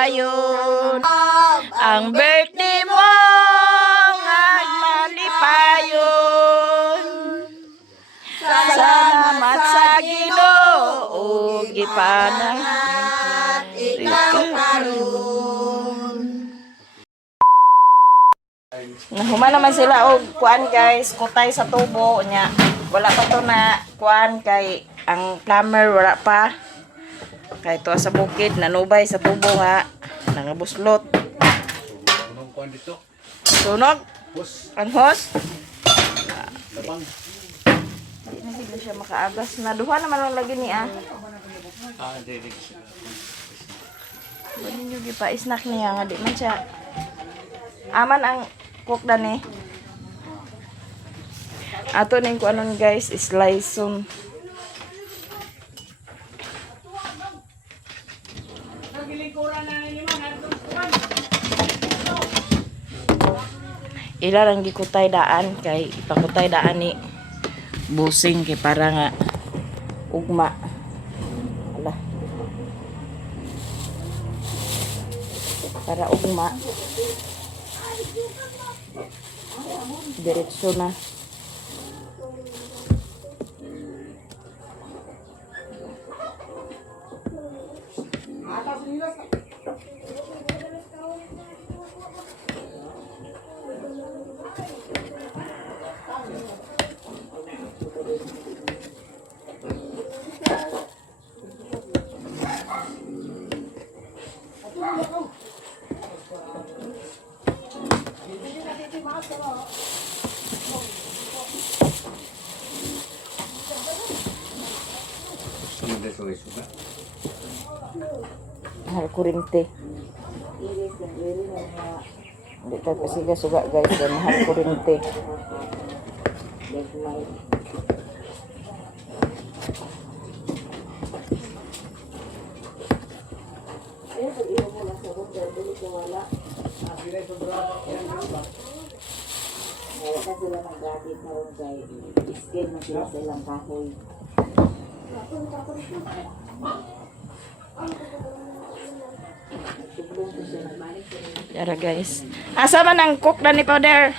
malipayon. Ang birthday mo nga malipayon. Salamat sa Ginoo gipanahat ikaw karon. Nahuman naman sila og kuan guys, kutay sa tubo nya. Wala pa to na kuan kay ang plumber wala pa. Kay to sa bukid nanubay sa tubo nga nangabuslot. Anong kuan dito? Sunog? Hos. Ang hos? Labang. Hindi na siya makaagas. Naduha naman lang lagi niya. Dilig. Ba ninyo gipa-snack niya nga di man siya. Aman ang cook dani. Ato ning kuanon guys, sliceon. Ila lang gikutay daan kay ipakutay daan ni busing kay para nga ugma. Ala. Para ugma. Diretso na. Mahal kurinte. Hindi tayo pasiga suga guys. Mahal kurinte. Kaya sila nag-gadget na rin kay skin na sila sa ilang kahoy. Yara guys. Asa man ang cook na ni powder?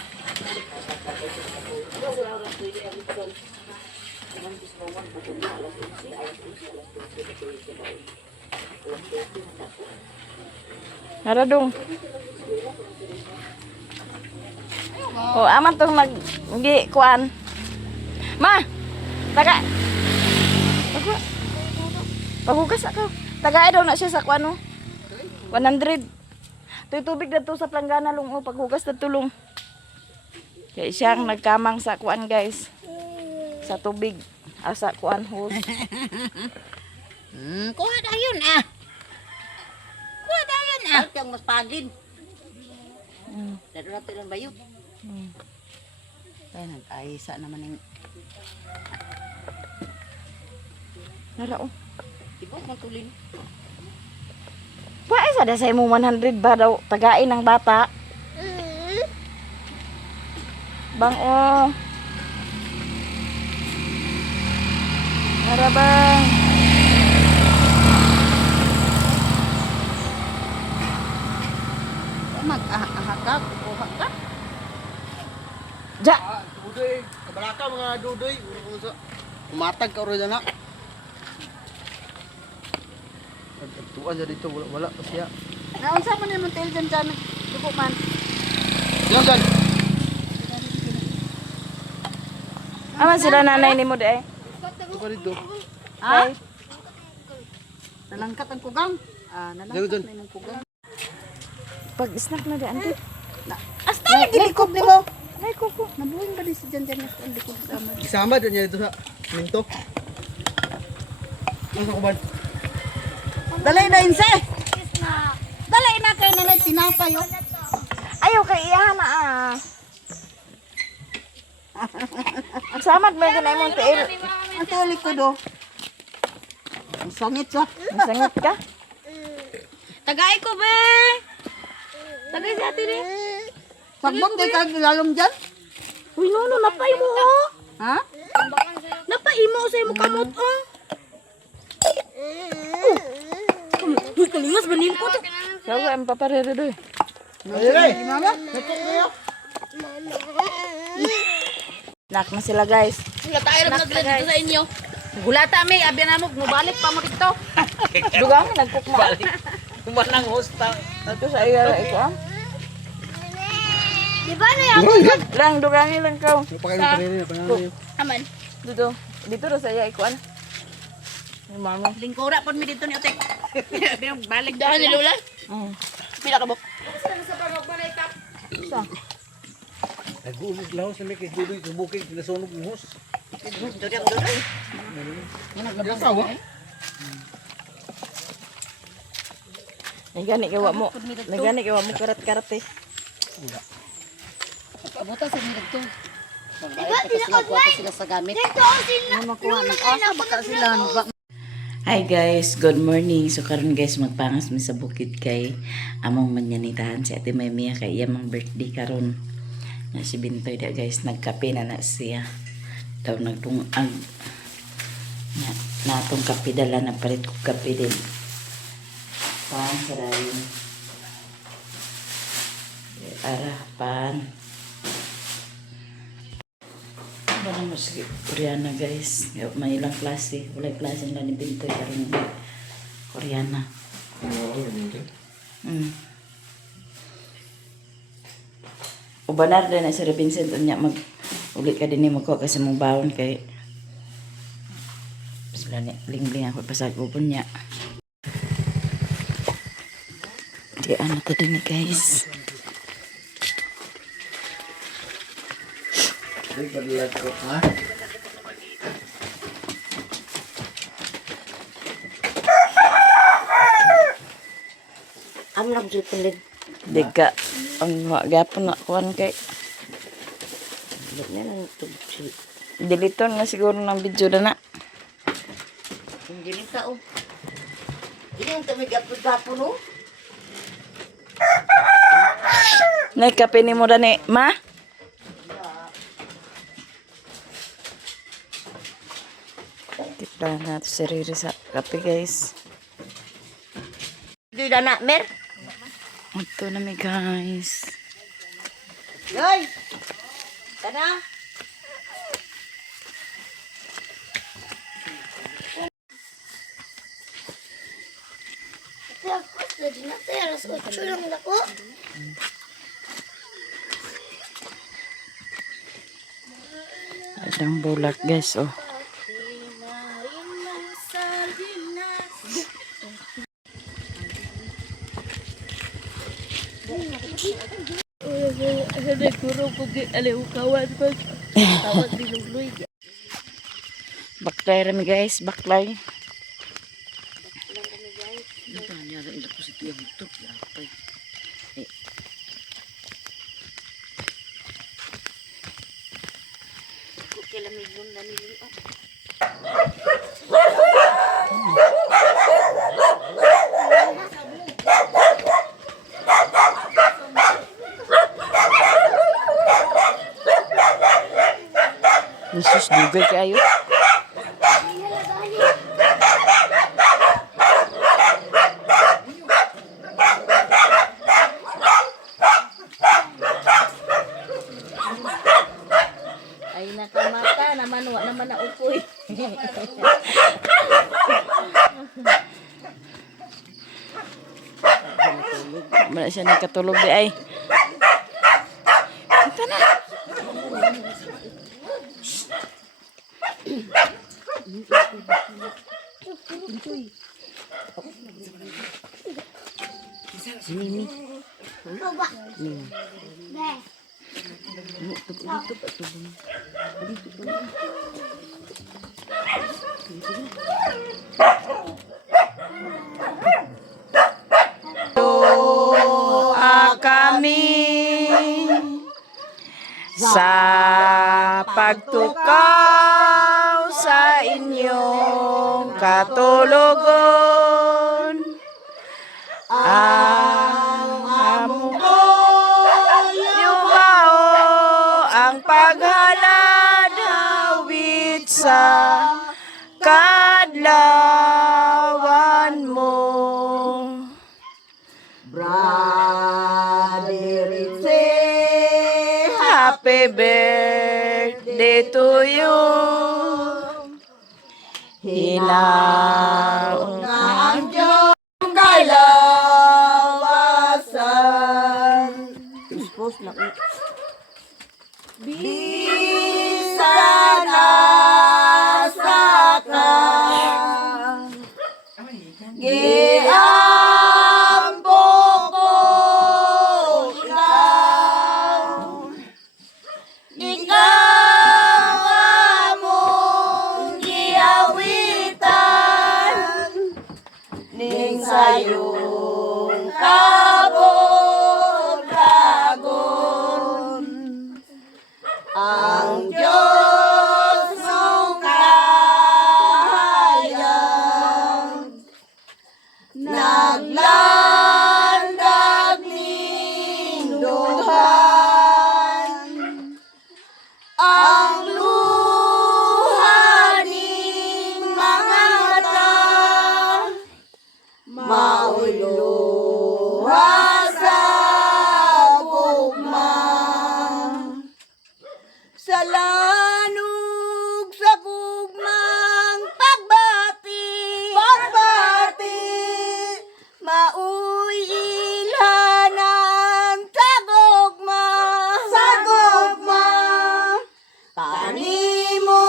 Yara dong. Oh, aman tong nag-gi kuan. Ma. Taga. Paghugas ako. Tagay daw na siya sa kuan no. 100. Tuy tubig na to sa planggana lung oh, paghugas na tulong. Kaya siyang nagkamang sa kuan guys. Sa tubig. Asa kuan hose. Kuha na yun ah. Kuha na yun ah. Ito ang mas pagin. Dado na ito lang bayot. Kaya nag-ayisa naman yung... Nara oh. Diba matulin? Why isa da sa imo 100 ba daw tagain ng bata? Bang oh. Nara bang. Mag-ahakak. Kuha ka. Ja. Dudoy, kabalaka mga dudoy. Umatag ka rin na. Tuan siya dito, wala pa siya. Naunsa mo naman tayo dyan dyan. Dugo man. Yan dyan. Aman sila nanay ni mo de. Ito pa dito. Ha? Nalangkat ang kugang. Nalangkat Dyan. na yung kugang. Pag snack na di ante. Asta yung gilikod ni mo. Nay kuko. Nabuhin ba din si dyan dyan ang likod sa amin? Isama din niya dito sa minto. Ano sa kuban? Dalay na inse. Dalay na kayo na tinapay oh. Ayaw kay iya na ah. Samad ba ganay mo tiil? Ang tulik ko do. Ang sangit siya. Masangit ka? Tagay ko be. Tagay si ate ni. Sagbang kay kagilalong dyan. Uy no napaimo oh. Ha? Napaimo sa imo kamot oh. Uy kalingas banin ko to. Sawa ang paparere doy. Ay, mama. Nakok niyo. Nak na sila guys. Wala tayo rin dito sa inyo. Gulata mi, abi na mo, mubalik pa mo dito. Dugang nagcook na. Kumanang hosta. Ito sa iya iko ah. Di ba na yan? Lang dugangi lang kaw. Pakain pa rin, pakain. Aman. Dito. Dito ra sa iya iko an. Ni mamo. Lingkura pon mi dito ni Otek. Balik daw ni Lola. Pila ka bok. Sa. Nag-uulog lahos na may kay Dudoy. Subukig, pinasunog ng hos. Dori ako doon. Yung sawa. Nagani kawa mo. Nagani kawa mo karat-karat eh. Kabuta sa mi dito. Di ba tinakagway? Sila sa gamit. Dito sila. Makuha ng asa baka sila Hi guys, good morning. So karon guys magpangas mi sa bukid kay among manyanitahan si Ate Maymia kay iyang birthday karon. Na si Bintoy da guys nagkape na siya. Daw nagtungag. Natong kape dala na palit ko kape din. Pan sa dayon. Ara pan. Ano mo sige Koreana guys. May ilang klase. Walay klase na ni Bintoy karon Koreana. Ubanar din na si Vincent unya mag ulit ka din ni mo ko kasi mong bawon kay sila ni lingling ako pasagupon niya. Di ano to din ni guys. Ay, padalag ko. Ha? Am lang jud pelid. Diga ang gapon na kuan kay Na lang tubsi. diliton nga siguro ng video na na. Hindi rin tao. Hindi yung tumigapod-gapo no? Nay kape ni mo dani, ma? Tipla na to si Riri sa kape guys. Di na mer. Ito na mi guys. Yoy. Kana? Tapos na din na teras. 8 lang ako. Adang bulak guys oh. Baklay rami guys, baklay. Yesus dugay kayo. Ay nakamata naman wa naman na upoy. Wala siya nagkatulog di ay. Ito na. Doa kami sa pagtukaw sa inyong katulugon. Ang amukoy yumao ang paghalad hawit sa kadlawan mo. Happy birthday to you. Hinaon na ang Diyos kalawasan. Bisan asa ka, giampo ko ikaw. Ikaw among giawitan, ning sayong kabog-kagon. Ang Diyos mong kahayag, naglandag ning duhan. Ang luha ning mga mata, mao'y luha sa gugma. Sa lanug sa gugmang pagbati, mao'y ilhanan sa gugma, kanimo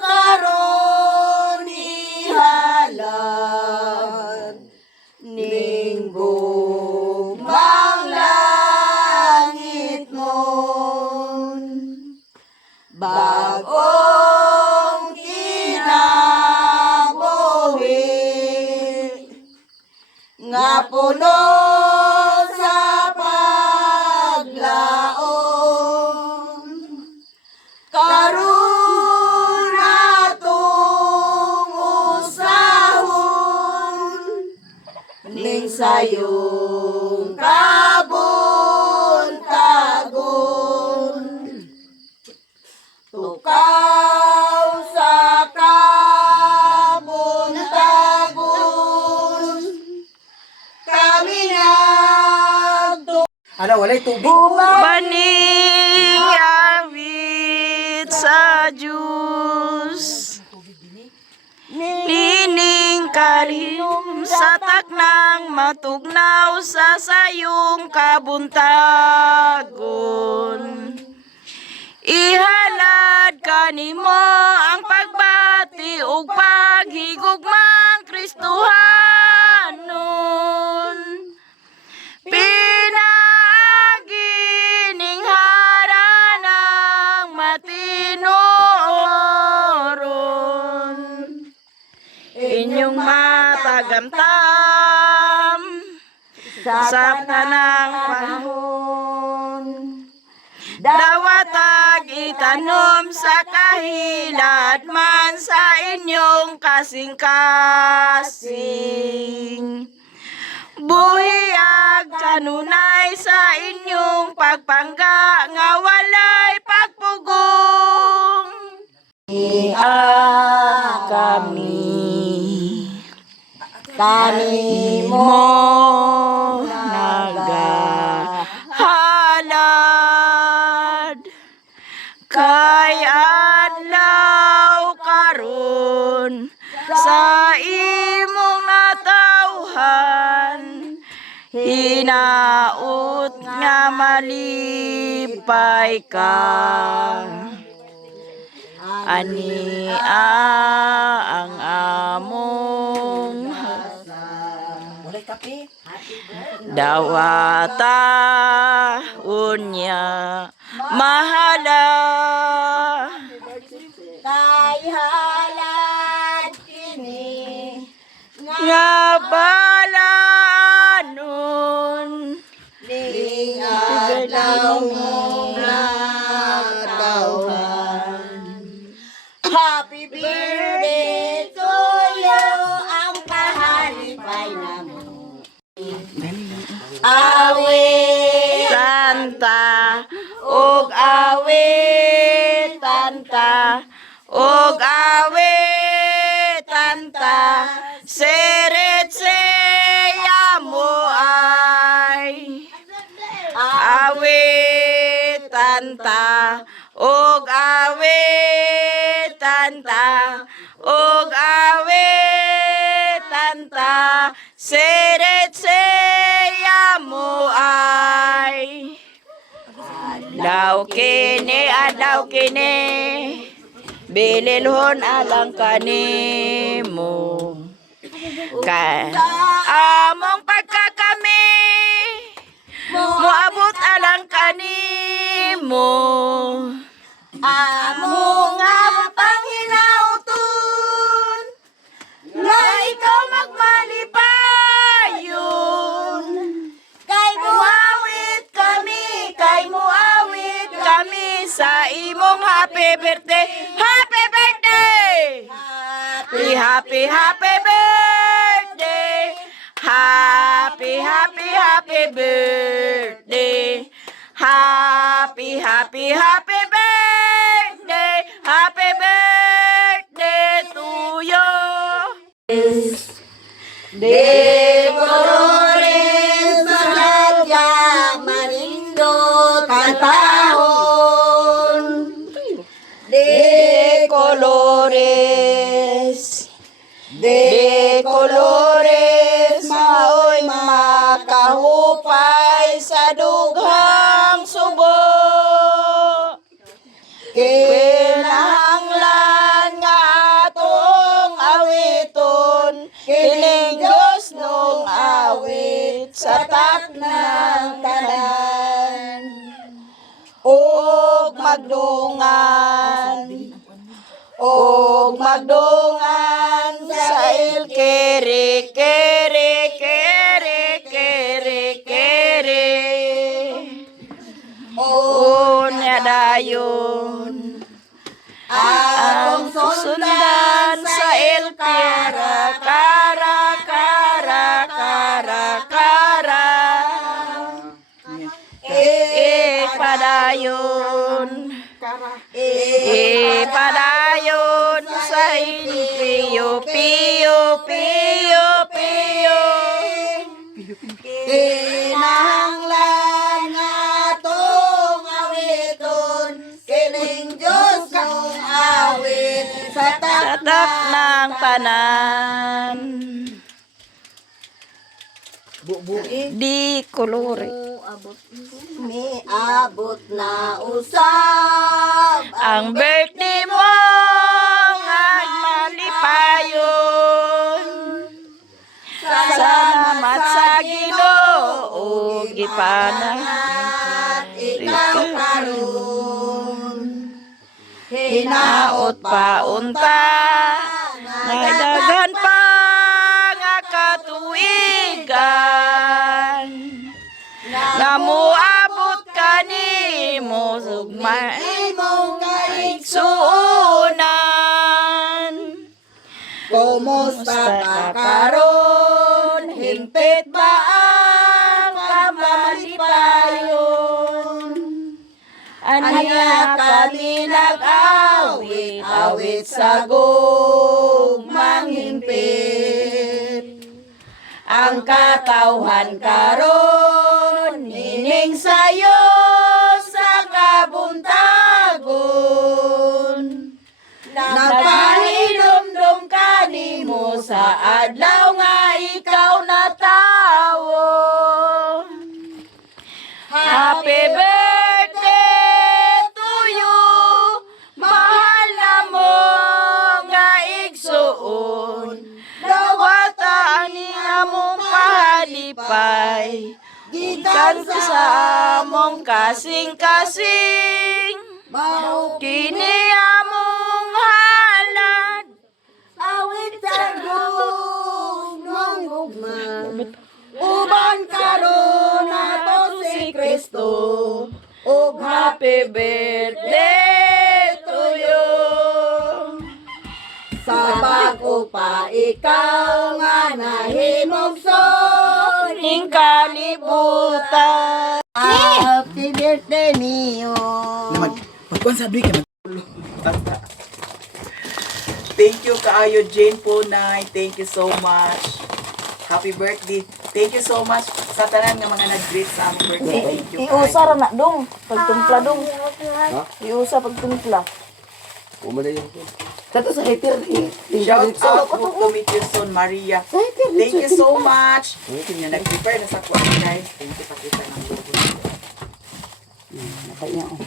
karon ihalad, ning gugmang langit mon. Bagong kinabuhi nga puno sa paglaom, karon atong usahon, ning sayong kabuntagon. Tukaw sa kabuntagon, kami nagdo. Ano, walay tubig. Baning awit sa Diyos, nining kalihom sa taknang matugnaw sa sayong kabuntagon. Ihalad kanimo ang pagbati ug paghigugmang Kristohanon. Pinaagi ning haranang matinoron, inyong matagamtam sa tanang panahon. Dawatag itanom sa kahilad man sa inyong kasing-kasing. Buhiag kanunay sa inyong pagpangga nga walay pagpugong. Kami kanimo nagahalad, kay adlaw karon sa imong natawhan, hinaut nga malipay ka. Ani ang among dawata unya mahala, kay halad kini nga balanon, ning adlaw mong natawhan. Happy birthday to you, ang kahalipay namo. Awit Santa, ug awit Santa, ug awit Santa, seretseya mo ay awit Santa. tanta, og awit tanta, og awit tanta, seret seya mo ay. Adlaw kini, bililhon alang kanimo. Kay among pagkakami, moabot alang kanimo. Among nga panghinauton, nga ikaw magmalipayon. Kay muawit kami sa imong happy birthday. Happy birthday! Happy birthday! Happy birthday! Happy birthday! Happy birthday to you! De colores sadyang manindot katahon. De colores maoy makahupay sa dughang subo. Kinahanglan nga atong awiton, kining Diyos nung awit sa taknang tanan. Og magdungan sa ilkiri kiri kiri kiri kiri. Unya dayon ang susundan sa ilkara kara kara kara kara. Padayon sa piyo piyo piyo piyo. Kinahanglan nga atong awiton, kining Diyos kong awit sa tatak ng tanan. Di kolore. Miabot na usab Ang birthday mo nga malipayon. Salamat sa Ginoo at ikaw karon. hinaot pa unta nga daghan pa nga katuigan nga moabot kanimo sugma Imong kaigsuonan. kumusta ka karon? Hingpit ba ang kamalipayon? Anya kami nag-awit, awit sa gugmang hingpit. Ang katawhan karon, nining sayo sa kabuntagon. Nagpahinomdom kanimo sa adlaw nga ikaw natawo. Happy birthday to you, mahal na mo nga igsuon. Dawata niya mong kahalipay, gikan sa among kasing-kasing. Kini among halad, Awit sa gugmang gugma. Uban karon ato si Kristo. ug happy birthday to you. Sa bago pa ikaw nga nahimog son. Ning kalibutan. Happy birthday niyo. Magkuhan sa duwi ka Thank you kaayo Jane po, Nay. Thank you so much. Happy birthday Thank you so much sa tanan nga mga nag-greet sa among birthday. Thank you. Iusa ra na dong. Pagtumpla dong. Iusa pagtumpla. Umaday. Tato sa hater. Shout out hope to meet you soon, Maria. Thank you so much. Nga nag-prepare na sa kuwan, guys. Thank you pakita ng logo. Napay niya, oh.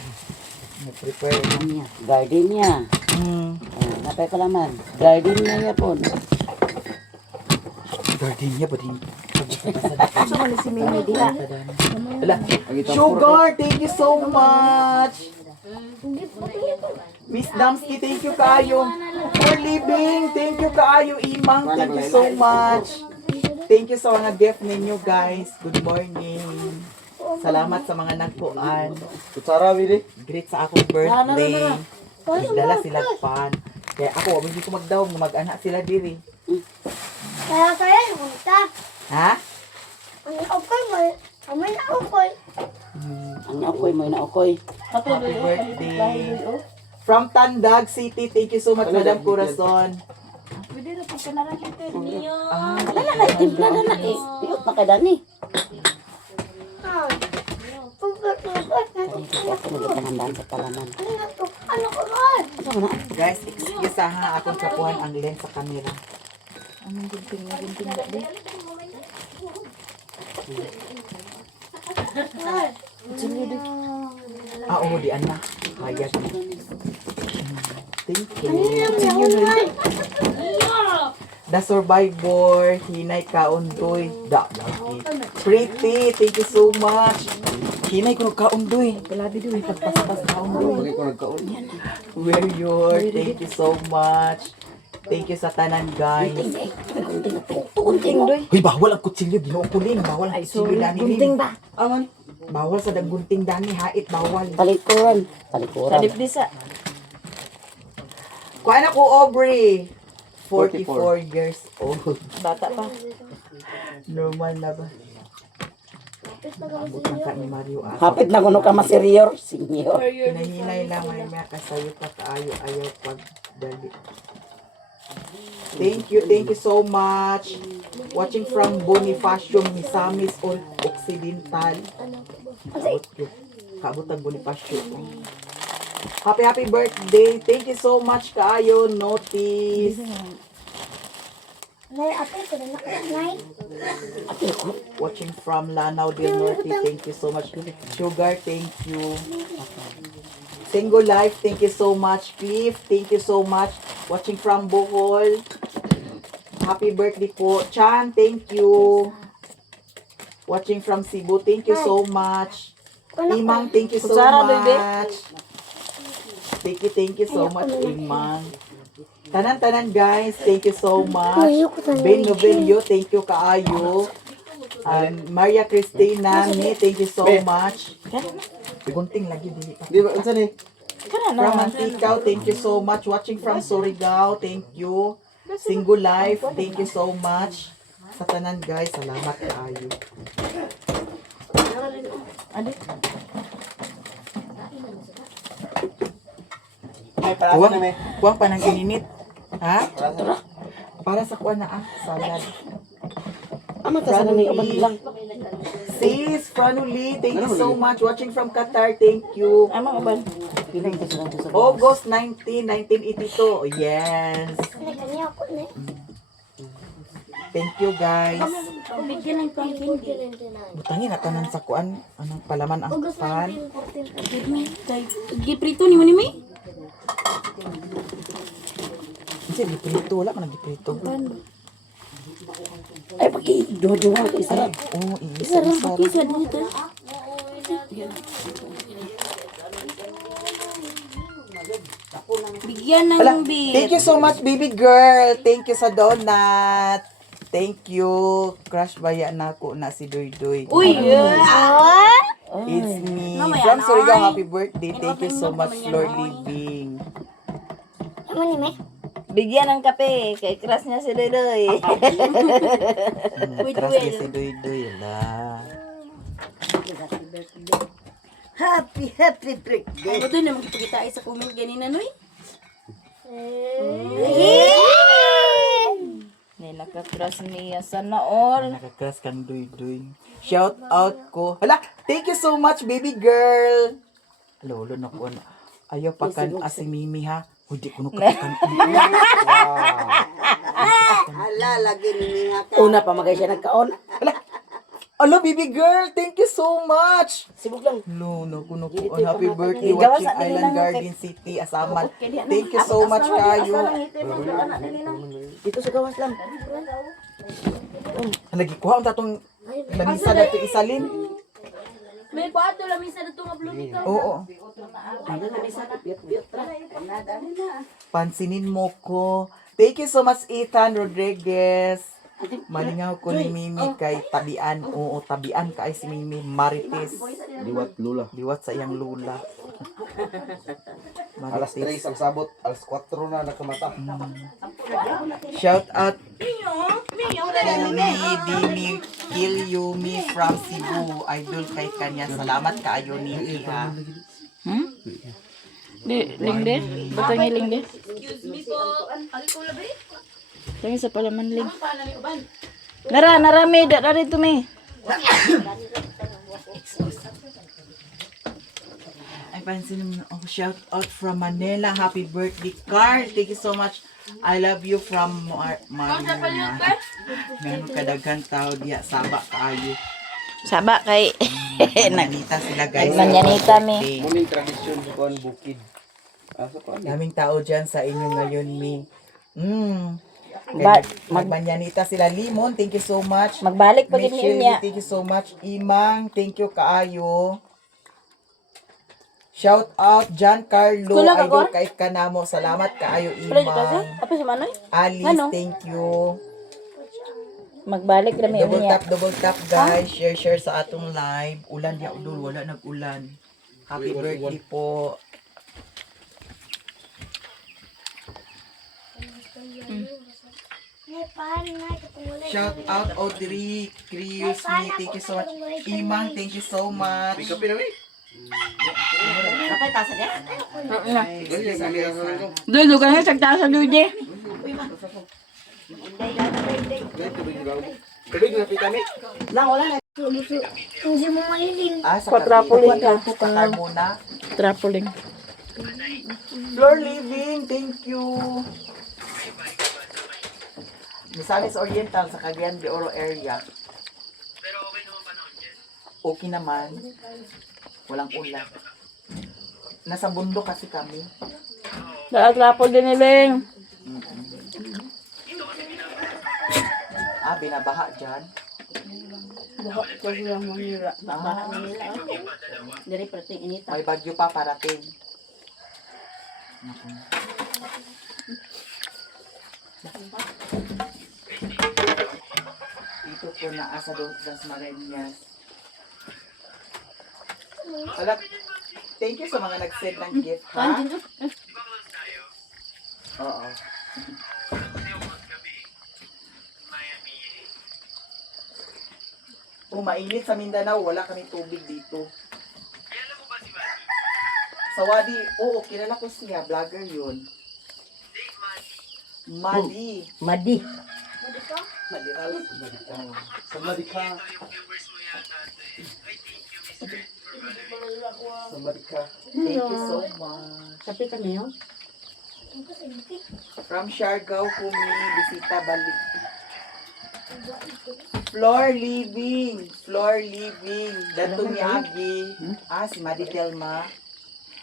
Nag-prepare. Ano niya? Garden niya. Oh, napay ka naman. Garden niya niya po. Gardenia ba din? Sa man si Mimi diha. Ala, Sugar, thank you so much. Miss Damski, thank you kaayo. For living, thank you kaayo. Imang, thank you so much. Thank you sa mga gift ninyo, guys. Good morning. Salamat sa mga nagpuan. Kutsara, Willie. Great sa akong birthday. Nagdala sila pan. Kaya ako, hindi ko magdaw, mag-anak sila diri. Kaya yung punta. Ha? Ang okay mo. Amoy na okay. Ang naokoy mo, naokoy. Happy birthday. From Tandag City, thank you so much, Madam Corazon. Pwede na pagkanaran kita niyo. Wala na, timpla na na eh. Piyot na kay Dani. Pagkatubat na Ako nagkahandaan sa palaman. ano ko man? Ano na? Guys, excuse ha, akong kapuhan ang lens sa camera. Anong gunting dadi? Ah, oo, di ana. Hayag. Thank you. The Survivor, Hinay Kaundoy. Pretty, thank you so much. Hinay ko Kaundoy. Grabe doy, pagpaspas Kaundoy. Bagay ko nagkaon. We're yours. Thank you so much. Thank you sa tanan, guys. Gunting doy. Hoy, bawal ang kutsilyo. Ginoong ko Lin. Bawal ang kutsilyo, Dani. Gunting ba? Aman. Bawal sa dagunting, Dani. Hait, bawal. Talikuran. Sa Talikuran. dipdisa. Kuha na ko, Aubrey. 44 years old. Bata pa. Normal na ba? Abot ng ka ni Mario. Hapit na kuno ka maserior. Senior. Hinahinay lang. May mga kasayo pa kaayo-ayaw pagdali. Thank you so much. Watching from Bonifacio, Misamis Occidental. Kaabot ang Bonifacio. Happy birthday. Thank you so much kaayo. Notice. Nay, ate, ko na nakaknay. Watching from Lanao del Norte. Thank you so much. Sugar, thank you. Single Life, thank you so much. Cliff, thank you so much. Watching from Bohol. Happy birthday po. Chan, thank you. Watching from Cebu, thank you so much. Imang, thank you so Kutsara, baby. much. Thank you so much, Imang. Tanan-tanan guys, thank you so much. Ben Novelio, thank you kaayo. Maria Cristina, me, thank you so much. Gunting lagi dili pa. Di ba, unsa ni? Kana From na. Anticaw, thank you so much. Watching from Surigao, thank you. Single Life, thank you so much. Sa tanan guys, salamat kaayo. Adi. Ay, para sa namin. Kuwang pa ng ininit. Ha? Para sa kuwan na salad. Ama ta sa nang abad lang. Sis, Franuli, thank you so much. Watching from Qatar, thank you. Amang uban. Pilang ta sa nang sa. August 19, 1982. Yes. Kanya ako na. Thank you guys. Bigyan lang pang hindi. Butangin na tanan sa kuan. Anong palaman ang pan? Giprito ni mo ni mi? Kasi giprito. Wala ka nagiprito. Ay paki jojo nga kay sarap. Oo, isa-isa. dito. Bigyan ng Ala, beer. thank you so much, baby girl. Thank you sa donut. Thank you. Crush baya na ako na si Doy Doy. Uy! It's me. From Surigao, happy birthday. Thank you so much, Lord Living. Ano ni me? Bigyan ng kape. Kay crush niya si Doy. Crush niya si Doy Doy. Ala. Happy birthday. Ano doon naman kita ay sa comment ganina, Noy? May nakakras niya. Sana all. Nakakras kang duy-duy. Shout out ko. Hala, thank you so much, baby girl. Lolo na ko. Ayaw pa kan si Mimi ha. Hindi ko nukatakan. Ala, lagi nininga ka. Una pa magay siya nagkaon. Hello, baby girl. Thank you so much. Sibuk lang. Lolo, kuno ko. Happy birthday watching Island Garden City, Asaman. Thank you so much kayo. Dito sa gawas lang. Nagikuha ang tatong lamisa na ito isalin. May kwarto lang minsan na itong ablumika. Oo. Pansinin mo ko. Thank you so much, Ethan Rodriguez. Malingaw ko ni Mimi kay tabian. Oo, tabian ka ay si Mimi Marites. Liwat lula. Liwat sa iyang lula. Alas 3 ang sabot, alas 4 na nakamata. Shout out Dini Kilyumi from Cebu. Idol kay kanya. Salamat kaayo ni ha. Lingde? Batang lingde? Tangi sa palaman ling. Narami, dari to me. Ay, pansin mo, shout out from Manila. Happy birthday, Carl. Thank you so much. I love you from Marina. Ganun kadaghan tao diya. Saba kaayo. Saba kay Nagmanyanita sila guys. Nagmanyanita mi. Birthday. Muning tradisyon sa kuan bukid. Asa pa? Daming tao dyan sa inyo ngayon, Mi. Ba- Magmanyanita sila. Limon, thank you so much. Magbalik pa gid Michelle, niya. thank you so much. Imang, thank you kaayo. Shout out Giancarlo, Kulang ako? idol kay kanamo. Salamat kaayo Imang. Apa si Manoy? Alice, thank you. Magbalik rami Double tap guys. Share sa atong live. Ulan ya udol, wala nag-ulan. Happy birthday po. Shout out Audrey Krius me. Thank you so much. Imang, thank you so much. Kape na mi. Kapay tasa niya? Dulo ka na sagta sa dude. Tubig na pita mi. Lang, wala na. Hindi mo mailin. Sa Quadruple ka. Kakal muna. Trapoling. Floor living, thank you. Misamis Oriental sa Cagayan de Oro area. Okay naman. Walang ulan. Nasa bundok kasi kami. Trapol din niling. Binabaha dyan. Dari perting ini. May bagyo pa parating. Naku. Ito po na asa Dos Marinas. Alam, thank you sa mga nag-send ng gift, ha? Oo. Mainit sa Mindanao, wala kaming tubig dito. Sa Wadi, oo, kilala ko siya, vlogger yun. Madi. Madi. Madiral. Sa Madika. Sa Madika. Thank you so much. Tapi kami yun. From Siargao, Kumi, bisita balik. Floor living. Floor living. Datong Yagi. Si Madi Telma.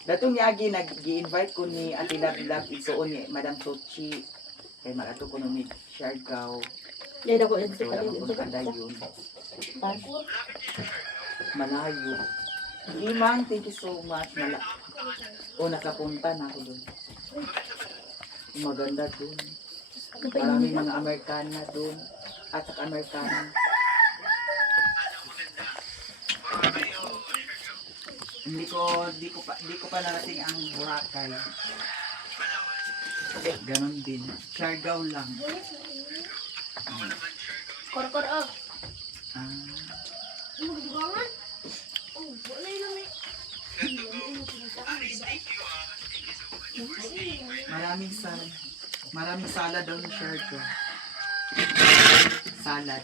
Datong Yagi, nag-i-invite ko ni Ate Lab isuon ni Madam Sochi. Kaya magato ko ni Siargao. Dahil ako yun So, wala mo kung kadayon. Malayo. Limang, thank you so much. Nakapunta na ako doon. Maganda doon. Maraming mga Amerikana doon. At saka Amerikana. Hindi ko pa narating ang Boracay. Ganon din. Siargao lang. Kor-kor oh. Ah. Maraming sala daw ni Siargao. Salad.